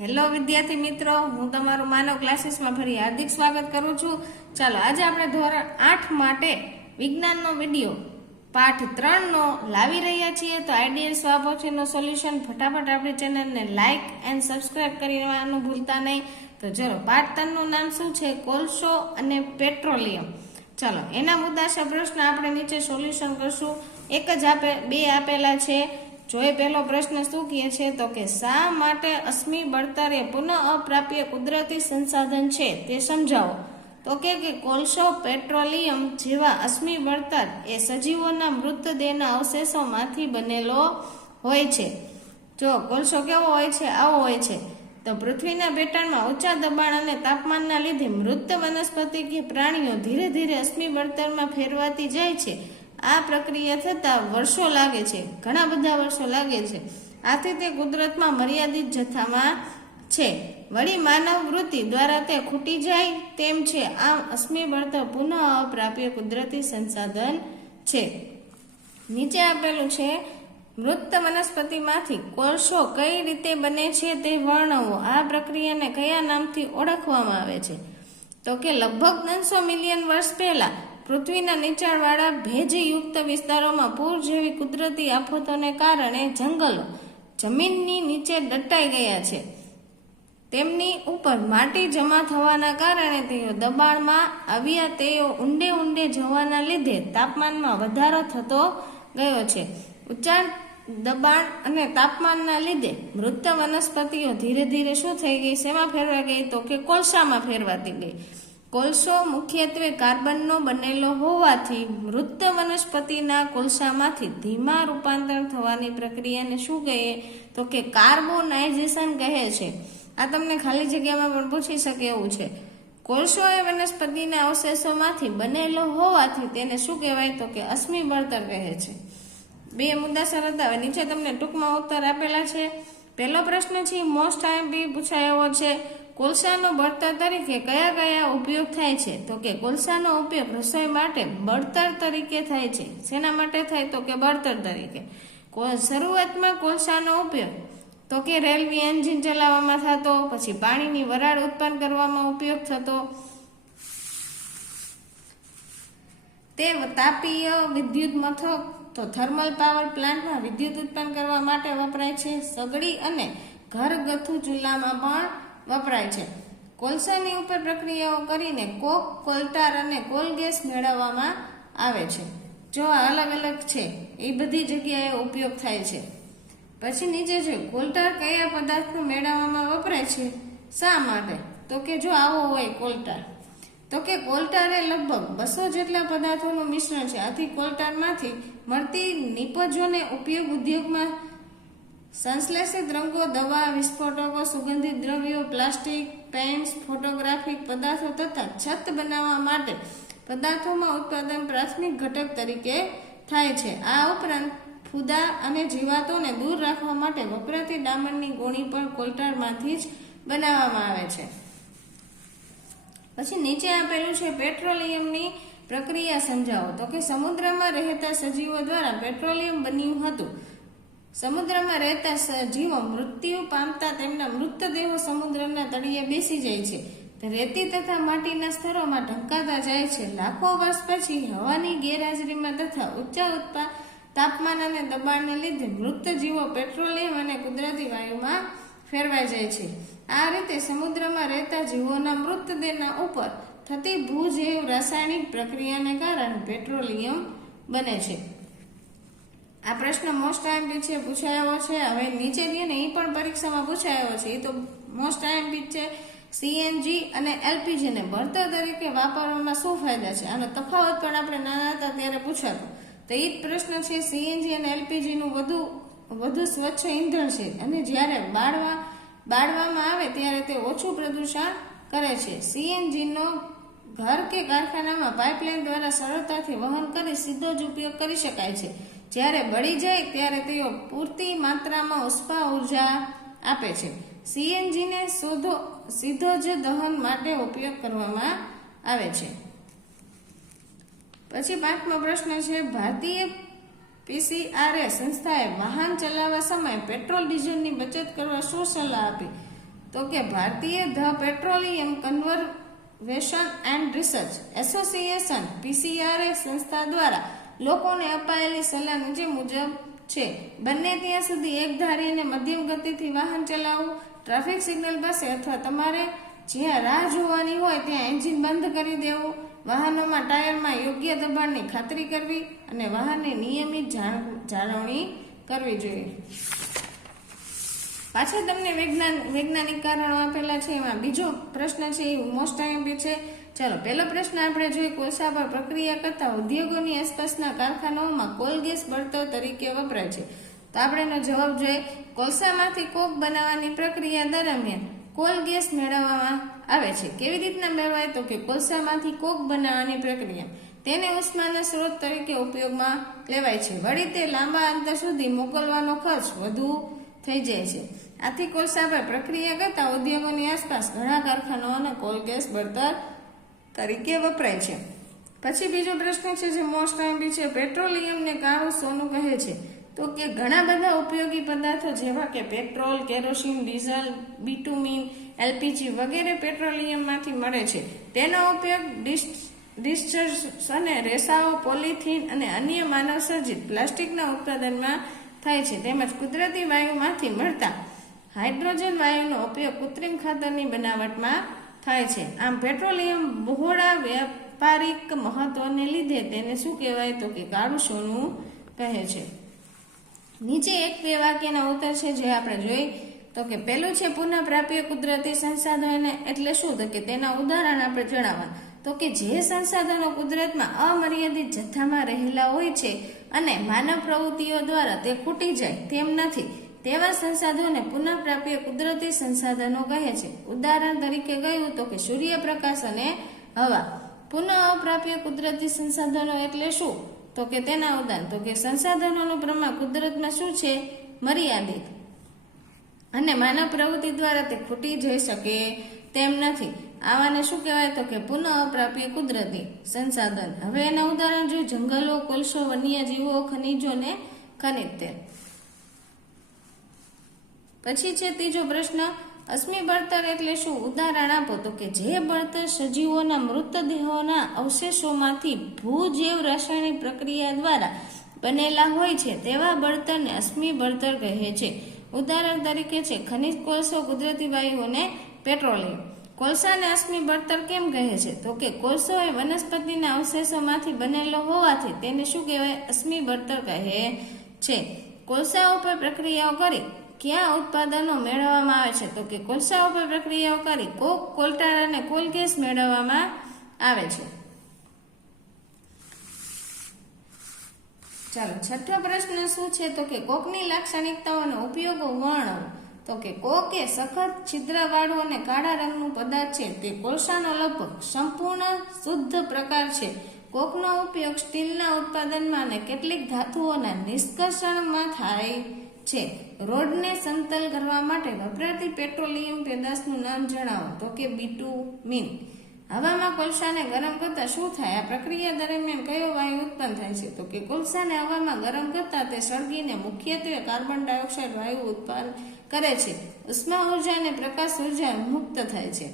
Hello વિદ્યાર્થી મિત્રો, હું તમારું માનવ ક્લાસીસમાં ફરી હાર્દિક સ્વાગત કરું છું. ચાલો આજે આપણે ધોરણ 8 માટે વિજ્ઞાનનો વિડીયો પાઠ 3 નો લાવી રહ્યા છીએ. તો આઈડિયલ સ્વાપોછીનો સોલ્યુશન ફટાફટ આપણી ચેનલને લાઇક એન્ડ સબસ્ક્રાઇબ કરવાનું ભૂલતા નહીં. તો ચલો પાઠ 3 નું નામ શું છે? કોલસો અને પેટ્રોલિયમ. ચાલો એના મુદ્દાસર પ્રશ્ન આપણે નીચે સોલ્યુશન કરશું. એક જ બે આપેલા છે. જો એ પહેલો પ્રશ્ન શું કહે છે તો કે શા માટે અશ્મિ બળતર એ પુનઃ અપ્રાપ્ય કુદરતી સંસાધન છે તે સમજાવો. તો કે કોલસો પેટ્રોલિયમ જેવા અશ્મિ બળતર એ સજીવોના મૃતદેહના અવશેષોમાંથી બનેલો હોય છે. જો કોલસો કેવો હોય છે? આવો હોય છે. તો પૃથ્વીના પેટાળમાં ઊંચા દબાણ અને તાપમાનના લીધે મૃત વનસ્પતિ કે પ્રાણીઓ ધીરે ધીરે અશ્મિ બળતરમાં ફેરવાતી જાય છે. આ પ્રક્રિયા થતાં વર્ષો લાગે છે, ઘણા બધા વર્ષો લાગે છે. આથી તે કુદરતમાં મર્યાદિત જથ્થામાં છે. વળી માનવ વૃત્તિ દ્વારા તે ખૂટી જાય તેમ છે. આમ અશ્મિ બળતર પુનઃ અપ્રાપ્ય કુદરતી સંસાધન છે. નીચે આપેલું છે મૃત વનસ્પતિમાંથી કોલસો કઈ રીતે બને છે તે વર્ણવો. આ પ્રક્રિયાને કયા નામથી ઓળખવામાં આવે છે? તો કે લગભગ 300 મિલિયન વર્ષ પહેલા પૃથ્વીના નીચાણવાળા ભેજયુક્ત વિસ્તારોમાં પૂર જેવી કુદરતી આફતોને કારણે જંગલો જમીનની નીચે દટાઈ ગયા છે. તેમની ઉપર માટી જમા થવાના કારણે તેઓ દબાણમાં આવ્યા. તેઓ ઊંડે ઊંડે જવાના લીધે તાપમાનમાં વધારો થતો ગયો છે. ઊંચા દબાણ અને તાપમાનના લીધે મૃત વનસ્પતિઓ ધીરે ધીરે શું થઈ ગઈ? શેમાં ફેરવાઈ ગઈ? તો કે કોલસામાં ફેરવાતી ગઈ. કોલસો મુખ્યત્વે કાર્બનનો બનેલો હોવાથી મૃત વનસ્પતિના કોલસામાંથી ધીમા રૂપાંતર થવાની પ્રક્રિયાને શું કહે? તો કે કાર્બોનાઇઝેશન કહે છે. આ તમને ખાલી જગ્યામાં પણ પૂછી શકે એવું છે. કોલસો એ વનસ્પતિના અવશેષોમાંથી બનેલો હોવાથી તેને શું કહેવાય? તો કે અશ્મિ બળતર કહે છે. બે મુદ્દાસર હતા. નીચે તમને ટૂંકમાં ઉત્તર આપેલા છે. પહેલો પ્રશ્ન છે મોસ્ટ આઈએમપી પૂછાયો છે. કોલસાનો બળતર તરીકે કયા કયા ઉપયોગ થાય છે? તો કે કોલસાનો ઉપયોગ રસોઈ માટે બળતર તરીકે થાય છે. શેના માટે થાય? તો કે બળતર તરીકે. શરૂઆતમાં કોલસાનો ઉપયોગ તો કે રેલવે એન્જિન ચલાવવામાં થતો, પછી પાણીની વરાળ ઉત્પન્ન કરવામાં ઉપયોગ થતો. તે તાપીય વિદ્યુત મથક તો થર્મલ પાવર પ્લાન્ટમાં વિદ્યુત ઉત્પન્ન કરવા માટે વપરાય છે. સગડી અને ઘરગથ્થુ ચૂલામાં પણ વપરાય છે. કોલસાની ઉપર પ્રક્રિયાઓ કરીને કોક, કોલટાર અને કોલ ગેસ મેળવવામાં આવે છે. જો અલગ અલગ છે એ બધી જગ્યાએ ઉપયોગ થાય છે. પછી નીચે છે કોલટાર કયા પદાર્થો મેળવવામાં વપરાય છે? શા માટે? તો કે જો આવો હોય કોલટાર, તો કે કોલટાર એ લગભગ 200 જેટલા પદાર્થોનું મિશ્રણ છે. આથી કોલટારમાંથી મળતી નિપજોને ઉપયોગ ઉદ્યોગમાં સંશ્લેષિત રંગો, દવા, વિસ્ફોટકો, સુગંધિત દ્રવ્યો, પ્લાસ્ટિક, પેન્ટ્સ, ફોટોગ્રાફિક પદાર્થો તથા છત બનાવવા માટે પદાર્થોમાં ઉત્પાદન પ્રાથમિક ઘટક તરીકે થાય છે. આ ઉપરાંત ફૂદા અને જીવાતોને દૂર રાખવા માટે વપરાતી ડામરની ગોળી પણ કોલટારમાંથી જ બનાવવામાં આવે છે. પછી નીચે આપેલું છે પેટ્રોલિયમની પ્રક્રિયા સમજાવો. તો કે સમુદ્રમાં રહેતા સજીવો દ્વારા પેટ્રોલિયમ બન્યું હતું. સમુદ્રમાં રહેતા સજીવો મૃત્યુ પામતા તેમના મૃતદેહો સમુદ્રના તળિયે બેસી જાય છે. રેતી તથા માટીના સ્તરોમાં ઢંકાતા જાય છે. લાખો વર્ષ પછી હવાની ગેરહાજરીમાં તથા ઊંચા તાપમાન અને દબાણને લીધે મૃત જીવો પેટ્રોલિયમ અને કુદરતી વાયુમાં ફેરવાઈ જાય છે. આ રીતે સમુદ્રમાં રહેતા જીવોના મૃતદેહના ઉપર થતી ભૂજૈવ રાસાયણિક પ્રક્રિયાને કારણે પેટ્રોલિયમ બને છે. આ પ્રશ્ન મોસ્ટ આઈએમપી છે, પૂછાયો છે. હવે નીચે દે ને એ પણ પરીક્ષામાં પૂછાયો છે. એ તો મોસ્ટ આઈએમપી છે. સીએનજી અને એલપીજી ને બળતર તરીકે વાપરવામાં શું ફાયદા છે? આનો તફાવત પણ આપણે નાના હતા ત્યારે પૂછાતો. તો એ જ પ્રશ્ન છે. સીએનજી અને એલપીજી નું વધુ સ્વચ્છ ઈંધણ છે અને જ્યારે બાળવામાં આવે ત્યારે તે ઓછું પ્રદૂષણ કરે છે. સીએનજીનો ઘર કે કારખાનામાં પાઇપલાઇન દ્વારા સરળતાથી વહન કરી સીધો જ ઉપયોગ કરી શકાય છે. જ્યારે બળી જાય ત્યારે તેઓ પૂરતી માત્રામાં ઉષ્મા ઉર્જા આપે છે. સીએનજીને સીધો જ દહન માટે ઉપયોગ કરવામાં આવે છે. પછી 5મો પ્રશ્ન છે ભારતીય પીસીઆરએ સંસ્થાએ વાહન ચલાવવા સમયે પેટ્રોલ ડીઝલની બચત કરવા શું સલાહ આપી? તો કે ભારતીય the petroleum conservation and research association PCRA સંસ્થા દ્વારા લોકોને અપાયેલી સલાહ નીચે મુજબ છે. બંને ત્યાં સુધી એકધારી અને મધ્યમ ગતિથી વાહન ચલાવવું, ટ્રાફિક સિગ્નલ પાસે અથવા તમારે જ્યાં રાહ જોવાની હોય ત્યાં એન્જિન બંધ કરી દેવું, વાહનોમાં ટાયરમાં યોગ્ય દબાણની ખાતરી કરવી અને વાહનની નિયમિત જાળવણી કરવી જોઈએ. પાછળ તમને વૈજ્ઞાનિક કારણો આપેલા છે. એમાં બીજો પ્રશ્ન છે એ મોસ્ટ આઈએમપી છે. ચાલો પહેલો પ્રશ્ન આપણે જોઈએ. કોલસા પર પ્રક્રિયા કરતા ઉદ્યોગોની આસપાસના કારખાનાઓમાં કોલ ગેસ બળતણ તરીકે વપરાય છે. તો આપણે એનો જવાબ જોઈએ. કોલસામાંથી કોક બનાવવાની પ્રક્રિયા દરમિયાન કોલ ગેસ મેળવવામાં આવે છે. કેવી રીતના મેળવાય? તો કે કોલસામાંથી કોક બનાવવાની પ્રક્રિયા તેને ઉષ્માના સ્ત્રોત તરીકે ઉપયોગમાં લેવાય છે. વળી તે લાંબા અંતર સુધી મોકલવાનો ખર્ચ વધુ થઈ જાય છે. આથી કોલસા પર પ્રક્રિયા કરતા ઉદ્યોગોની આસપાસ ઘણા કારખાનાઓને કોલ ગેસ બળતણ તરીકે વપરાય છે. પછી બીજો પ્રશ્ન છે જે મોસ્ટ આઈએમપી છે. પેટ્રોલિયમને કાળું સોનું કહે છે. તો કે ઘણા બધા ઉપયોગી પદાર્થો જેવા કે પેટ્રોલ, કેરોસીન, ડીઝલ, બિટુમિન, LPG વગેરે પેટ્રોલિયમમાંથી મળે છે. તેનો ઉપયોગ ડિસ્ચર્જ અને રેસાઓ, પોલિથીન અને અન્ય માનવ સર્જિત પ્લાસ્ટિકના ઉત્પાદનમાં થાય છે. તેમજ કુદરતી વાયુમાંથી મળતા હાઇડ્રોજન વાયુનો ઉપયોગ કૃત્રિમ ખાતરની બનાવટમાં થાય છે. આમ પેટ્રોલિયમ બહોળા વ્યાપારિક મહત્વને લીધે તેને શું કહેવાય? તો કે કાળું સોનું કહે છે. નીચે એક બે વાક્યના ઉત્તર છે જે આપણે જોઈ. તો કે પહેલું છે પુનઃપ્રાપ્ય કુદરતી સંસાધનો એટલે શું? તો કે તેના ઉદાહરણ આપણે જણાવવા. તો કે જે સંસાધનો કુદરતમાં અમર્યાદિત જથ્થામાં રહેલા હોય છે અને માનવ પ્રવૃત્તિઓ દ્વારા તે ખૂટી જાય તેમ નથી, તેવા સંસાધનોને પુનઃપ્રાપ્ય કુદરતી સંસાધનો કહે છે. ઉદાહરણ તરીકે કહ્યું તો કે સૂર્યપ્રકાશ અને હવા. પુનઃ અપ્રાપ્ય કુદરતી સંસાધનો એટલે શું? તો કે તેના ઉદાહરણ તો કે સંસાધનોનું પ્રમાણ કુદરતમાં શું છે? મર્યાદિત અને માનવ પ્રવૃત્તિ દ્વારા તે ખૂટી જઈ શકે તેમ નથી. આવાને શું કહેવાય? તો કે પુનઃ અપ્રાપ્ય કુદરતી સંસાધન. હવે એના ઉદાહરણ જોઈએ. જંગલો, કોલસો, વન્યજીવો, ખનિજો ને ખનિજ તેલ. પછી છે ત્રીજો પ્રશ્ન. અશ્મિ બળતણ એટલે શું? ઉદાહરણ આપો. તો કે જે બળતણ સજીવોના મૃતદેહોના અવશેષોમાંથી ભૂજૈવ રાસાયણિક પ્રક્રિયા દ્વારા બનેલા હોય છે તેવા બળતણને અશ્મિ બળતણ કહે છે. ઉદાહરણ તરીકે છે ખનિજ, કોલસો, કુદરતી વાયુ અને પેટ્રોલિયમ. કોલસાને અશ્મિ બળતણ કેમ કહે છે? તો કે કોલસો એ વનસ્પતિના અવશેષોમાંથી બનેલો હોવાથી તેને શું કહેવાય? અશ્મિ બળતણ કહે છે. કોલસા ઉપર પ્રક્રિયાઓ કરી ક્યાં ઉત્પાદનો મેળવવામાં આવે છે? તો કે કોલસા ઉપર પ્રક્રિયાઓ કરી કોક, કોલટાર અને કોલ ગેસ મેળવવામાં આવે છે. ચાલો છઠ્ઠો પ્રશ્ન શું છે? તો કે કોકની લાક્ષણિકતાઓ અને ઉપયોગો વર્ણવો. તો કે કોક એ સખત છિદ્રવાળું અને કાળા રંગનું પદાર્થ છે. તે કોલસાનો લગભગ સંપૂર્ણ શુદ્ધ પ્રકાર છે. કોકનો ઉપયોગ સ્ટીલના ઉત્પાદનમાં અને કેટલીક ધાતુઓના નિષ્કર્ષણમાં થાય છે. રોડને સમતલ કરવા માટે વપરાતી પેટ્રોલિયમ પેદાશનું નામ જણાવો. તો કે બિટુમિન. હવામાં કોલસાને ગરમ કરતા શું થાય? આ પ્રક્રિયા દરમિયાન કયો વાયુ ઉત્પન્ન થાય છે? તો કે કોલસાને હવામાં ગરમ કરતા તે સળગીને મુખ્યત્વે કાર્બન ડાયોક્સાઇડ વાયુ ઉત્પન્ન કરે છે. ઉષ્મા ઉર્જા અને પ્રકાશ ઉર્જા મુક્ત થાય છે.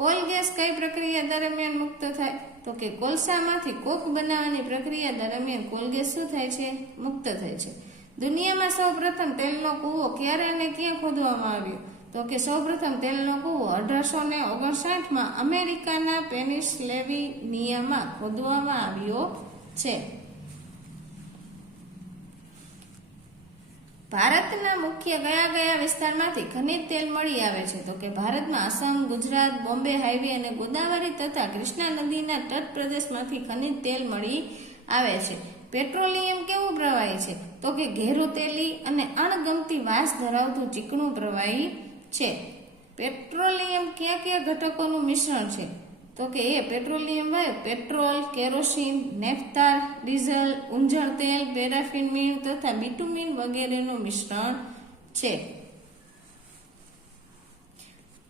કોલ ગેસ કઈ પ્રક્રિયા દરમિયાન મુક્ત થાય? તો કે કોલસામાંથી કોક બનાવવાની પ્રક્રિયા દરમિયાન કોલ ગેસ શું થાય છે? મુક્ત થાય છે. દુનિયામાં સૌપ્રથમ તેલનો કૂવો ક્યારે અને ક્યાં ખોદવામાં આવ્યો? તો કે સૌપ્રથમ તેલનો કૂવો 1859માં અમેરિકાના પેનિસલેવેનિયામાં ખોદવામાં આવ્યો છે. ભારતના મુખ્ય કયા વિસ્તારમાંથી ખનિજ તેલ મળી આવે છે? તો કે ભારતમાં આસામ, ગુજરાત, બોમ્બે હાઈવે અને ગોદાવરી તથા કૃષ્ણા નદીના તટ પ્રદેશમાંથી ખનિજ તેલ મળી આવે છે. પેટ્રોલિયમ કેવું પ્રવાહી છે? તો કે ઘેરું તેલી અને અણગમતી વાસ ધરાવતું ચીકણું પ્રવાહી છે. પેટ્રોલિયમ કયા ઘટકોનું મિશ્રણ છે? તો કે એ પેટ્રોલિયમ વાયુ પેટ્રોલ, કેરોસીન, નેફ્થા, ડીઝલ, ઉંજણ તેલ, પેરાફિન મીણ તથા બિટુમિન વગેરેનું મિશ્રણ છે.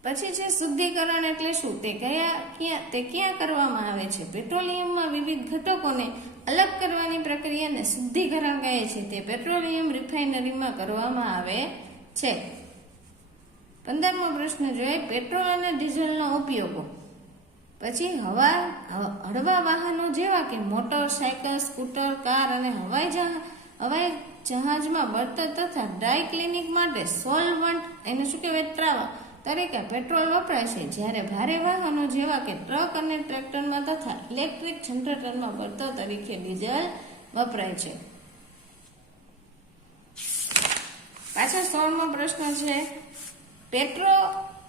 પછી છે શુદ્ધિકરણ એટલે શું? તે ક્યાં કરવામાં આવે છે? પેટ્રોલિયમમાં વિવિધ ઘટકોને અલગ કરવાની પ્રક્રિયાને શુદ્ધિકરણ કહે છે. તે પેટ્રોલિયમ રિફાઇનરીમાં કરવામાં આવે છે. 15મો પ્રશ્ન જોઈએ પેટ્રોલ અને ડીઝલનો ઉપયોગો. પછી હળવા વાહનો જેવા કે મોટર સાયકલ, સ્કૂટર, કાર અને હવાઈ જહાજમાં બળતણ તથા ડ્રાય ક્લિનિંગ માટે સોલવન્ટ એને શું કહેવાય ત્રાવા તરીકે પેટ્રોલ વપરાય છે, જ્યારે ભારે વાહનો જેવા કે ટ્રક અને ટ્રેક્ટરમાં તથા ઇલેક્ટ્રિક જનરેટરમાં બળતણ તરીકે ડીઝલ વપરાય છે. પાછળ 16મો પ્રશ્ન છે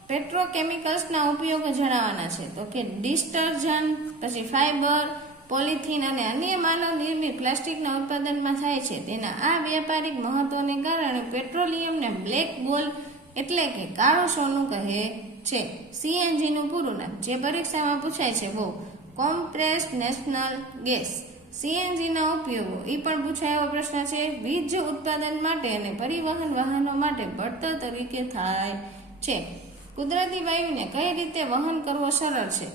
પેટ્રોકેમિકલ્સના ઉપયોગો જણાવવાના છે. તો કે ડિટર્જન્ટ, પછી ફાઈબર, પોલિથીન અને અન્ય માનવ નિર્મિત પ્લાસ્ટિકના ઉત્પાદનમાં થાય છે. તેના આ વ્યાપારિક મહત્વને કારણે પેટ્રોલિયમને બ્લેક ગોલ્ડ એટલે કે કાળું સોનું કહે છે. CNG નું પૂરું નામ જે પરીક્ષામાં પૂછાય છે બહુ, કોમ્પ્રેસ્ડ નેશનલ ગેસ. CNG ના ઉપયોગો એ પણ પૂછાયો પ્રશ્ન છે. વીજ ઉત્પાદન માટે અને પરિવહન વાહનો માટે બળતણ તરીકે થાય છે. કુદરતી વાયુને કઈ રીતે વહન કરવો સરળ છે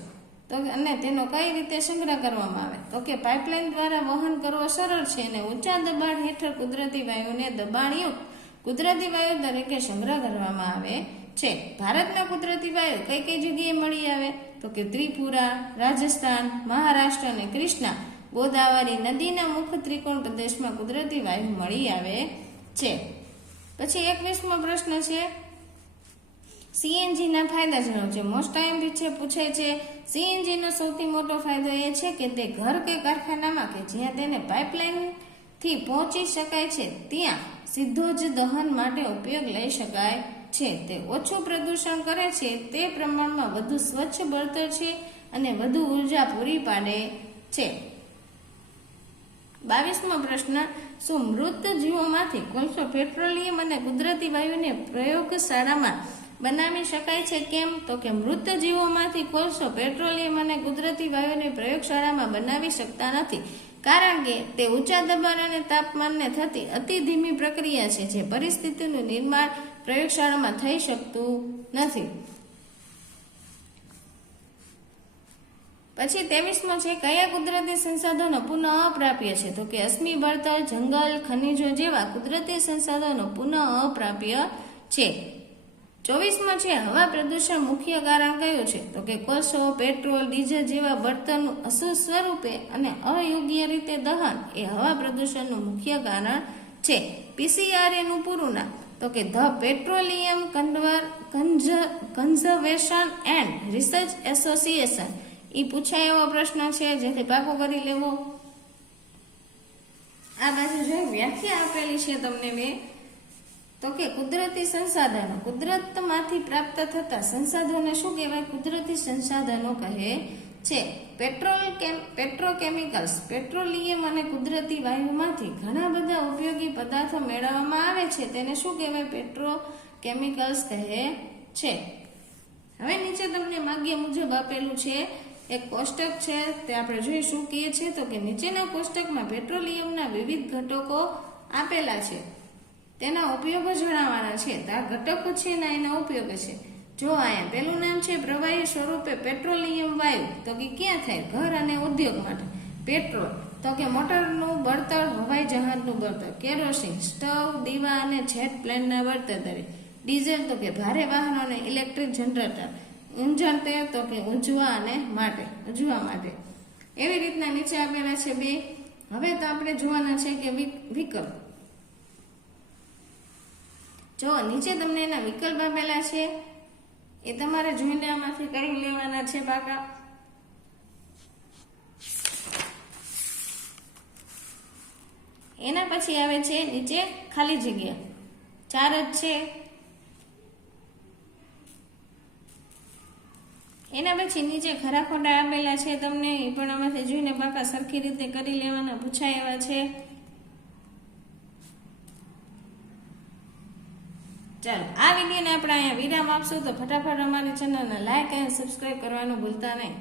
તો અને તેનો કઈ રીતે સંગ્રહ કરવામાં આવે તો કે પાઇપલાઇન દ્વારા વહન કરવો સરળ છે અને ઊંચા દબાણ હેઠળ કુદરતી વાયુને દબાણયુક્ત કુદરતી વાયુ તરીકે સંગ્રહ કરવામાં આવે છે. ભારતના કુદરતી વાયુ કઈ કઈ જગ્યાએ મળી આવે તો કે ત્રિપુરા, રાજસ્થાન, મહારાષ્ટ્ર અને કૃષ્ણા ગોદાવરી નદીના મુખ ત્રિકોણ પ્રદેશમાં કુદરતી વાયુ મળી આવે છે. પછી 21મો પ્રશ્ન છે CNG ના ફાયદા જણાવો છે. મોસ્ટ ટાઈમ પૂછાય છે. CNG નો સૌથી મોટો ફાયદો એ છે કે તે ઘર કે કારખાનામાં કે જ્યાં તેને પાઇપલાઇન થી પહોંચી શકાય છે ત્યાં સીધો જ દહન માટે ઉપયોગ લઈ શકાય છે. તે ઓછું પ્રદૂષણ કરે છે, તે પ્રમાણમાં વધુ સ્વચ્છ બળતણ છે અને વધુ ઉર્જા પૂરી પાડે છે. 22મો પ્રશ્ન શું મૃત જીવોમાંથી કોલસો, પેટ્રોલિયમ અને કુદરતી વાયુને પ્રયોગશાળામાં બનાવી શકાય છે? કેમ તો કે મૃત જીવોમાંથી કોલસો, પેટ્રોલિયમ અને કુદરતી વાયુને પ્રયોગશાળામાં બનાવી શકતા નથી, કારણ કે તે ઊંચા દબાણ અને તાપમાનને થતી અતિ ધીમી પ્રક્રિયા છે, જે પરિસ્થિતિનું નિર્માણ પ્રયોગશાળામાં થઈ શકતું નથી. પછી 23મો છે કયા કુદરતી સંસાધનો પુનઃ અપ્રાપ્ય છે તો કે અશ્મિ બળતણ, જંગલ, ખનિજો જેવા કુદરતી સંસાધનો પુનઃ અપ્રાપ્ય છે. 24મો છે હવા પ્રદૂષણ મુખ્ય કારણ કયું છે તો કે કોલસો, પેટ્રોલ, ડીઝલ જેવા બળતણનું અશુદ્ધ સ્વરૂપે અને અયોગ્ય રીતે દહન એ હવા પ્રદૂષણનું મુખ્ય કારણ છે. PCRA નું પૂરું નામ તો કે the petroleum conservation and research association. એ પૂછાય એવો પ્રશ્ન છે, જેથી પાકો કરી લેવો. આ બાજુ જો વ્યાખ્યા આપેલી છે તમને મેં તો કે કુદરતી સંસાધનો, કુદરતમાંથી પ્રાપ્ત થતા સંસાધનો શું કહેવાય? કુદરતી સંસાધનો કહે છે. પેટ્રોકેમિકલ્સ, પેટ્રોલિયમ અને કુદરતી વાયુમાંથી ઘણા બધા ઉપયોગી પદાર્થો મેળવવામાં આવે છે, તેને શું કહેવાય? પેટ્રોકેમિકલ્સ કહે છે. હવે નીચે તમને માગ્ય મુજબ આપેલું છે એક કોષ્ટક છે, તે આપણે જોઈ શું કહે છે તો કે નીચેના કોષ્ટકમાં પેટ્રોલિયમના વિવિધ ઘટકો આપેલા છે, તેના ઉપયોગો જણાવવાના છે. તો આ ઘટકો છે ને એના ઉપયોગ છે. જો અહીંયા પેલું નામ છે પ્રવાહી સ્વરૂપે પેટ્રોલિયમ વાયુ, તો કે ક્યાં થાય? ઘર અને ઉદ્યોગ માટે. પેટ્રોલ તો કે મોટરનું બળતણ, હવાઈ જહાજનું બળતણ. કેરોસીન સ્ટવ, દીવા અને જેટ પ્લેનના બળતણ તરીકે. ડીઝલ તો કે ભારે વાહનો અને ઇલેક્ટ્રિક જનરેટર. ઈંધણ તેલ તો કે ઊંજવા માટે. એવી રીતના નીચે આપેલા છે બે. હવે તો આપણે જોવાના છે કે વિકલ્પ. જો નીચે તમને એના વિકલ્પ આપેલા છે, એ તમારે જોઈને આમાંથી કરી લેવાના છે પાકા. એના પછી આવે છે નીચે ખાલી જગ્યા, 4 જ છે. એના પછી નીચે ખરા ખોટા આપેલા છે તમને, એ પણ આમાંથી જોઈને પાકા સરખી રીતે કરી લેવાના, પૂછાય એવા છે. ચાલો આ વિડીયોને આપણે અહીંયા વિરામ આપશું. તો ફટાફટ અમારી ચેનલને લાઈક અને સબસ્ક્રાઈબ કરવાનું ભૂલતા નહીં.